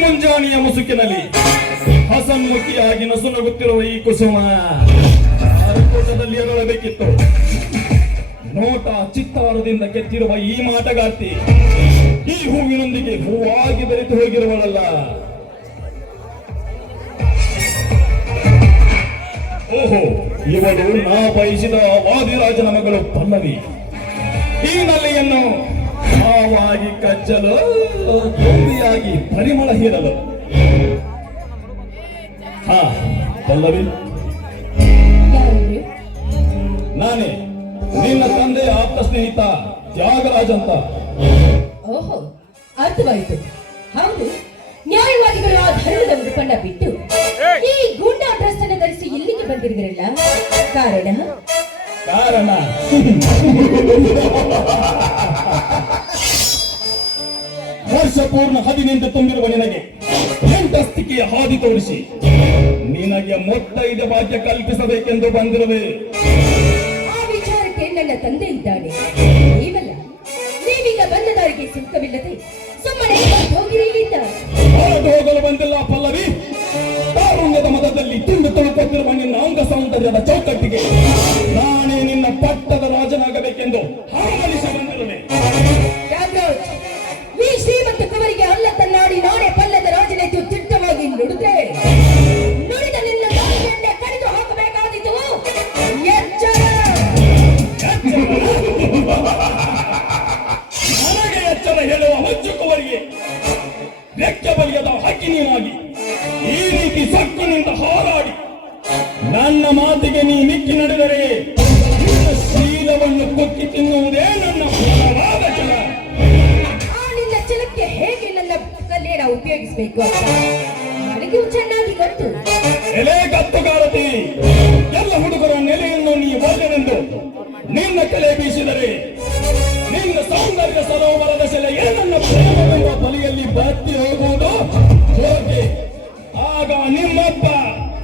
ಮುಂಜಾನೆಯ ಮುಸುಕಿನಲ್ಲಿ ಹಸನ್ಮುಖಿಯಾಗಿ ನಸುನಗುತ್ತಿರುವ ಈ ಕುಸುಮ ಅರಕೋಟದಲ್ಲಿ ಅರಳಬೇಕಿತ್ತು. ನೋಟ ಚಿತ್ತಾರದಿಂದ ಕೆತ್ತಿರುವ ಈ ಮಾಟಗಾರ್ತಿ ಈ ಹೂವಿನೊಂದಿಗೆ ಹೂವಾಗಿ ಬೆರೆತು ಹೋಗಿರುವಳಲ್ಲ. ಓಹೋ, ಇವಳು ನಾ ಬಯಸಿದ ವಾದಿರಾಜನ ಮಗಳು ಪಲ್ಲವಿ. ಈ ನಲ್ಲಿಯನ್ನು ಹಾವಾಗಿ ಕಚ್ಚಲು, ತುಂಬಿಯಾಗಿ ಪರಿಮಳ ಹೀರಲು. ಹಾ ಪಲ್ಲವಿ, ನಾನೇ ನಿನ್ನ ತಂದೆಯ ಆಪ್ತ ಸ್ನೇಹಿತ ತ್ಯಾಗರಾಜ್ ಅಂತ. ಓಹೋ, ಅರ್ಥವಾಯಿತು. ಹೌದು, ನ್ಯಾಯವಾದಿಗಳು ಆ ಧರ್ಮದ ಮುಖಂಡ ಬಿಟ್ಟು ಈ ಗೂಂಡಾ ಡ್ರೆಸ್ ಅನ್ನು ಧರಿಸಿ ಇಲ್ಲಿಗೆ ಬಂದಿರಿದ್ರಲ್ಲ, ಕಾರಣ ವರ್ಷಪೂರ್ಣ 18 ತುಂಬಿರುವ ನಿನಗೆ ಎಂಟಸ್ತಿಕೆಯ ಹಾದಿ ತೋರಿಸಿ ನಿನಗೆ ಮೊತ್ತೈದ ಭಾಗ್ಯ ಕಲ್ಪಿಸಬೇಕೆಂದು ಬಂದಿರುವೆ. ಆ ವಿಚಾರಕ್ಕೆ ನನ್ನ ತಂದೆ ಇದ್ದಾನೆ. ನೀವಲ್ಲ, ನೀವೀಗ ಬಂದ ದಾರಿಗೆ ಸುಖವಿಲ್ಲದೆ ಸುಮ್ಮನೆ ಹೋಗಿರಿ ಇಲ್ಲಿಂದ. ಹೋಗಲು ಬಂದಿಲ್ಲ ಪಲ್ಲವಿ. ತಾರುಣ್ಯದ ಮತದಲ್ಲಿ ತುಂಡು ತುಳುಕುತ್ತಿರುವ ನಿನ್ನ ಅಂಗ ಸೌಂದರ್ಯದ ಚೌಕಟ್ಟಿಗೆ ನಾನೇ ನಿನ್ನ ಪಟ್ಟದ ರಾಜನಾಗಬೇಕೆಂದು ಹಾರಲಿಸಿ ಬಂದಿರುವೆ. ಈ ಶ್ರೀಮಂತ ಕುವರಿಗೆ ಅಲ್ಲ ತನ್ನಾಡಿ ನಾನೇ ಪಲ್ಲದ ರಾಜನೆದ್ದು ತಿಟ್ಟವಾಗಿ ನುಡಿದ್ರೆ ನುಡಿದ ನಿನ್ನ ಗಾಳಿಯನ್ನೇ ಕಡಿದು ಹಾಕಬೇಕಾದಿತ್ತು. ನನಗೆ ಎಚ್ಚರ ಹೇಳುವ ಹುಚ್ಚು ಕುವರಿಗೆ ರೆಕ್ಕೆ ಬಲಿಯದ ಹಕ್ಕಿ ನೀನಾಗಿ ಈ ರೀತಿ ಸಕ್ಕಿನಿಂದ ಹಾರಾಡಿ ನನ್ನ ಮಾತಿಗೆ ನೀ ಮಿಕ್ಕಿ ನಡೆದರೆ ನಿನ್ನ ಶೀಲವನ್ನು ಕೊಕ್ಕಿ ತಿನ್ನುವುದೇ ನನ್ನ ಬಲವಾದ ಛಲ. ನಿನ್ನ ಛಲಕ್ಕೆ ಹೇಗೆ ನನ್ನ ಕಲ್ಲೇರ ಉಪಯೋಗಿಸಬೇಕು ಅಂತ ನನಗೂ ಚೆನ್ನಾಗಿ ಗೊತ್ತು. ಎಲೆ ಕತ್ತುಗಾರತಿ, ಎಲ್ಲ ಹುಡುಗರ ನೆಲೆಯನ್ನು ನೀ ಒಳ್ಳೆನೆಂದು ನಿನ್ನ ಕಲೆ ಬೀಸಿದರೆ ನಿನ್ನ ಸೌಂದರ್ಯ ಸರೋವರದ ಸೆಲೆಯೇ ನನ್ನ ಪ್ರೇಮವೆಂಬ ಬಲಿಯಲ್ಲಿ ಬತ್ತಿ ಹೋಗುವುದು ಹೋಗಿ. ಆಗ ನಿಮ್ಮಪ್ಪ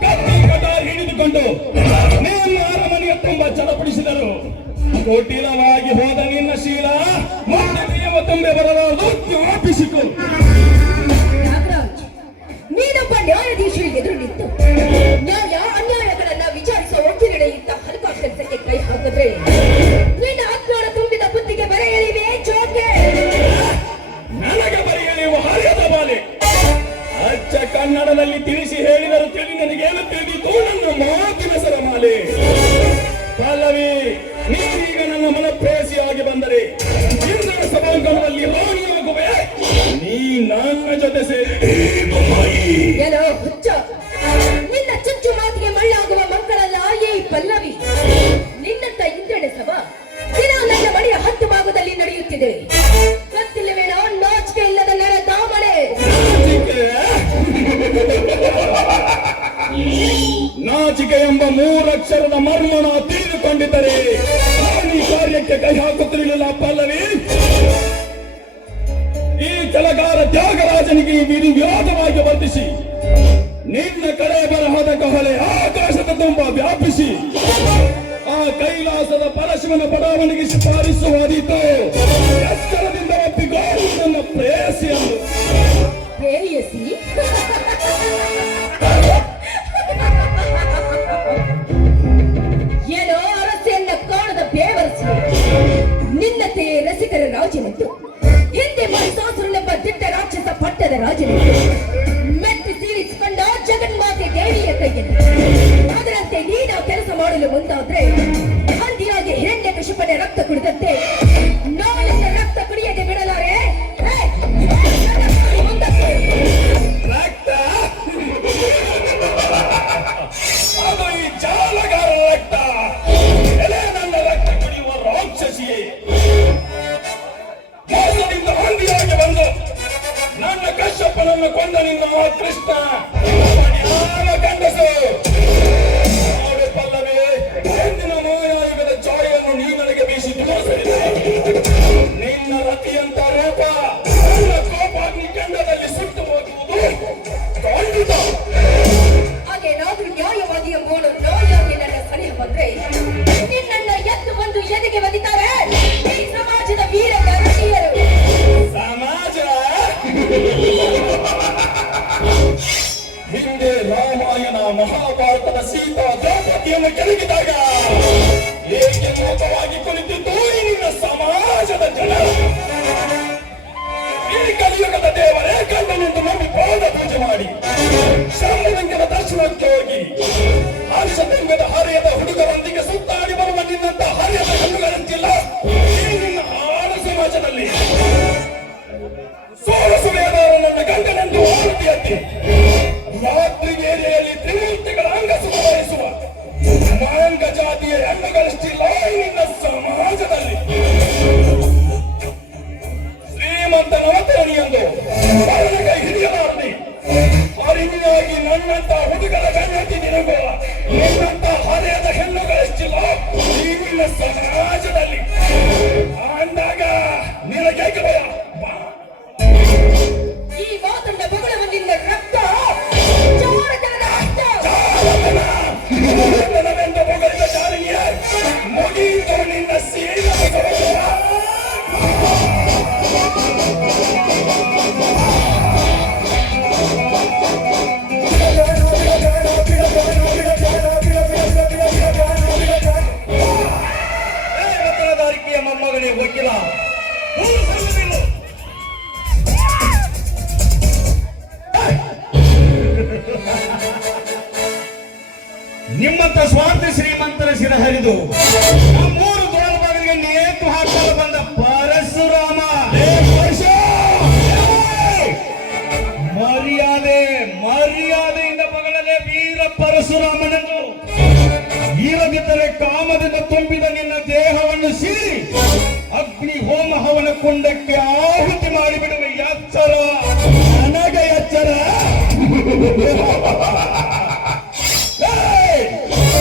ಕತ್ತಿ ಕಟಾರ್ ಹಿಡಿದುಕೊಂಡು ನಿಮ್ಮ ಅರಮನೆಯ ತುಂಬ ಚಡಪಡಿಸಿದರು. ಕುಟಿಲವಾಗಿ ಹೋದ ನಿನ್ನ ಶೀಲ ಮತ್ತೆ ನಿಯಮ ತುಂಬೆ ಬರಲಾರದು. ಜ್ಞಾಪಿಸಿಕೊ. ನೀನೊಬ್ಬ ನ್ಯಾಯಾಧೀಶರು ಎದುರು ನಿಂತು ನ್ಯಾಯ ಅನ್ಯಾಯಗಳನ್ನ ವಿಚಾರಿಸುವ ವಕೀಲರ ಇಂಥ ಹಲವಾರು ಕೆಲಸಕ್ಕೆ ಕೈ ಹಾಕಿದ್ರೆ ನಿನ್ನ ಅಜ್ಞಾನ ತುಂಬಿದ ಬುದ್ಧಿಗೆ ಬರೆ ಎಳಿವೆ ಚೋಕೆ. ನನಗೆ ಬರೆ ಎಳೆಯುವ ಹರಿಯದ ಬಾಲೆ ಅಚ್ಚ ಕನ್ನಡದಲ್ಲಿ ತಿಳಿಸಿ ಹೇಳಿದರು ತಿಳಿ ನನಗೇನು ತಿಳಿದಿತು ನನ್ನ ಮಾತಿನ ಸರಮಾಲೆ. ಪಲ್ಲವಿ, ನೀವೀಗ ನನ್ನ ಮನಪ್ರೇಯಸಿಯಾಗಿ ಬಂದರೆ ಇಂದಿನ ಸಭಾಂಗಣದಲ್ಲಿ ರಾಣಿಯಾಗುವೆ. ನೀ ನನ್ನ ಜೊತೆ ಸೇರಿ ಏನೋ ಹುಚ್ಚ, ನಿನ್ನ ಚುಚ್ಚು ಮಾತಿಗೆ ಮಳ್ಳಾಗುವ ಮಕ್ಕಳಲ್ಲ ಈ ಪಲ್ಲವಿ. ನಿನ್ನಂತ ಇಂದ್ರನ ಸಭಾ ದಿನ ನನ್ನ ಮನೆಯ 10 ಭಾಗದಲ್ಲಿ ನಡೆಯುತ್ತಿದೆ. ಗೊತ್ತಿಲ್ಲವೇನೋ ನಾಚಿಕೆ ಇಲ್ಲದ ನರ ದಾಮಣೆ. ನಾಚಿಕೆ ಎಂಬ 3 ಅಕ್ಷರದ ಮರ್ಮನ ತಿಳಿದುಕೊಂಡಿದ್ದರೆ ಈ ಕಾರ್ಯಕ್ಕೆ ಕೈ ಹಾಕುತ್ತಿರಲಿಲ್ಲ ಪಲ್ಲವಿ. ಈ ಕೆಲಗಾರ ತ್ಯಾಗರಾಜನಿಗೆ ವಿರೋಧವಾಗಿ ವರ್ತಿಸಿ ನಿನ್ನ ಕಡೆ ಬರಹದ ಕಹಳೆ ಆಕಾಶದ ತುಂಬ ವ್ಯಾಪಿಸಿ ಆ ಕೈಲಾಸದ ಪರಶಿವನ ಬಡಾವಣೆಗೆ ಶಿಫಾರಿಸುವುದಿತ್ತು. ಎಚ್ಚರದಿಂದ ಒಪ್ಪಿಕೋ ನನ್ನ ಪ್ರೇಯಸಿಯನ್ನು. ಪ್ರೇಯಸಿ? ಏನೋ ಅರಸೆಯನ್ನ ಕಾಣದ ಬೇವರಸಿ ನಿನ್ನತೆ ರಸಿಕರ ರಾಜನಿದ್ದು ಹಿಂದೆ ಮಹಿಷಾಸುರನೆಂಬ ದಿಟ್ಟ ರಾಕ್ಷಸ ಪಟ್ಟದ ರಾಜನಿದ್ದು ಮೆಟ್ಟಿ ಸೀಳಿಸಿಕೊಂಡ ಜಗನ್ಮಾತೆ ದೇವಿಯ ಕೈಯಲ್ಲಿ ಅದರಂತೆ ನೀನು ಕೆಲಸ ಮಾಡಲು ಮುಂದಾದ್ರೆ ಹಂದಿಯಾಗಿ ಹಿರಣ್ಯಕಶಿಪನ ರಕ್ತ ಕುಡಿದಂತೆ ನಾಳಿನ ರಕ್ತ ಕುಡಿಯದೆ ಬಿಡಲಾರೆ. ಅದು ಈ ಜಾಲಗಾರ ರಕ್ತ. ಎಲೆ ನನ್ನ ರಕ್ತ ಕುಡಿಯುವ ರಾಕ್ಷಸಿಯೇ, ಮೋಸದಿಂದ ಹಂದಿಯಾಗಿ ಬಂದು ನನ್ನ ಕಶ್ಯಪನನ್ನು ಕೊಂದ ನಿನ್ನ ಕೃಷ್ಣ ಯಾವ ಗಂಡಸು. ನೋಡು ಪಲ್ಲವಿ, ಎಂದಿನ ಮಾಯಾಯುಗದ ಛಾಯೆಯನ್ನು ನೀ ನನಗೆ ಬೀಸಿದ್ದು ನಿನ್ನ ರತಿಯಂತ ರೂಪ ನನ್ನ ಕೋಪಾಗ್ನಿ ಕೆಂಡ ಜಾತಿಯನ್ನು ಕೆಣಕಿದಾಗ ಏಕೆ ಮೌನವಾಗಿ ಕುಳಿತಿದ್ದು ಈ ನಿನ್ನ ಸಮಾಜದ ಜನರು? ಈ ಕಲಿಯುಗದ ದೇವರೇ ಕಂಡನೆಂದು ನಂಬಿ ಪಾದ ಪೂಜೆ ಮಾಡಿ ಶ್ರಮಲಿಂಗದ ದರ್ಶನಕ್ಕೆ ಹೋಗಿ ಹರ್ಷಲಿಂಗದ ಹರೆಯದ ಹುಡುಗರೊಂದಿಗೆ ಸುತ್ತಾಡಿ ಬರುವ ನಿನ್ನಂತ ಹರೆಯದ ಹೆಣ್ಣುಗಳಂತಿಲ್ಲ ಈ ನಿನ್ನ ಆಳ ಸಮಾಜದಲ್ಲಿ. ಸೋಲಸುವೆಯದಾರ ನನ್ನ ಗಂಡನೆಂದು ಆರತಿ ಎತ್ತಿ ರಾತ್ರಿ ವೇಳೆಯಲ್ಲಿ ತ್ರಿಮೂರ್ತಿಗಳ ಅಂಗ ಸುಖವಹಿಸುವ ಮಾಂಗ ಜಾತಿಯ ಹೆಣ್ಣುಗಳಷ್ಟಿಲ್ಲ ಈ ನಿನ್ನ ಸಮಾಜದಲ್ಲಿ. ಶ್ರೀಮಂತ ನವತರಣಿಯಂದು ಕೈ ಹಿಡಿಯಲಾರದೆ ಹರಿವಿನಾಗಿ ನನ್ನಂತ ಹುಡುಗರ ಗಣ್ಯತಿ ನಿನಗುವ ನಿನ್ನಂತ ಹರೆಯದ ಹೆಣ್ಣುಗಳಷ್ಟಿಲ್ಲ ಈ ನಿನ್ನ ಸಮಾಜದಲ್ಲಿ. ಅಂದಾಗ ನಿನಗೆ ಭಯ. ಈ ಮಾತನ್ನ ಬಗಳವ ನಿನ್ನ ರಕ್ತ ಚೋರತನದ ರಕ್ತ. ಚಾರತನವೆಂದು ಬಗಳಿದ ಜಾರಿಯ ಮುಗಿಯಿತು ನಿನ್ನ ಸೀಲದ ಸೌಂದರ್ಯ. ರತ್ನದಾರಿಕೆಯ ಮೊಮ್ಮಗನೇ ವಕೀಲ ನಿಮ್ಮಂತ ಸ್ವಾರ್ಥಿ ಶ್ರೀಮಂತರ ಶಿರ ಹರಿದು ನಮ್ಮೂರು ದ್ವಾರಬಾಗಿಲಿಗೆ ನೇತು ಹಾಕಲು ಬಂದ ಪರಶುರಾಮ. ಮರ್ಯಾದೆಯಿಂದ ಬಗಳಲೆ ವೀರ ಪರಶುರಾಮನನ್ನು. ಇಲ್ಲದಿದ್ದರೆ ಕಾಮದಿಂದ ತುಂಬಿದ ನಿನ್ನ ದೇಹವನ್ನು ಸೀರಿ ಅಗ್ನಿ ಹೋಮ ಹವನ ಕುಂಡಕ್ಕೆ ಆಹುತಿ ಮಾಡಿಬಿಡುವ ಎಚ್ಚರ. ನನಗೆ ಎಚ್ಚರ.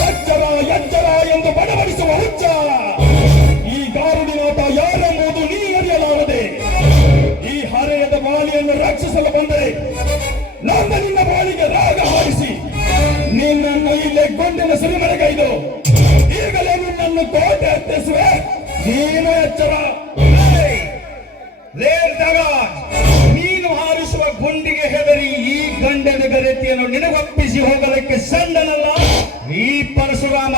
ಎಚ್ಚರ ಎಚ್ಚರ ಎಂದು ಬಡಬಡಿಸುವ ಹುಚ್ಚ. ಈ ಗಾರುಡಿನಾಟ ಯಾರೆಂಬುದು ನೀ ಅರಿಯಲಾರದೆ ಈ ಹರೆಯದ ಬಾಲಿಯನ್ನು ರಕ್ಷಿಸಲು ಬಂದರೆ ನನ್ನ ನಿನ್ನ ಬಾಳಿಗೆ ರಾಗ ಹಾರಿಸಿ ನಿನ್ನನ್ನು ಇಲ್ಲೇ ಗೊಂಡಿನ ಸಿರಿಮನೆಗೈದು ಈಗಲೇ ನಿನ್ನನ್ನು ಕೋಟೆ ಹತ್ತಿಸುವೆ. ನೀನು ಎಚ್ಚರ. ನೀನು ಹಾರಿಸುವ ಗುಂಡಿಗೆ ಹೆದರಿ ಈ ಗಂಡನ ಗರತಿಯನ್ನು ನಿನಗೊಪ್ಪಿಸಿ ಹೋಗಲಿಕ್ಕೆ ಸಣ್ಣನಲ್ಲ ಈ ಪರಶುರಾಮ.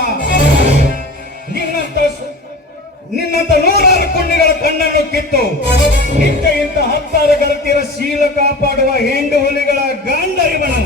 ನಿನ್ನಂತ ನೂರಾರು ಕುಂಡಿಗಳ ಕಣ್ಣನ್ನು ಕಿತ್ತು ಇಂಥ 10 ಗರತಿಯರ ಶೀಲ ಕಾಪಾಡುವ ಹೆಂಡು ಹುಲಿಗಳ ಗಂಡ ಇವನು.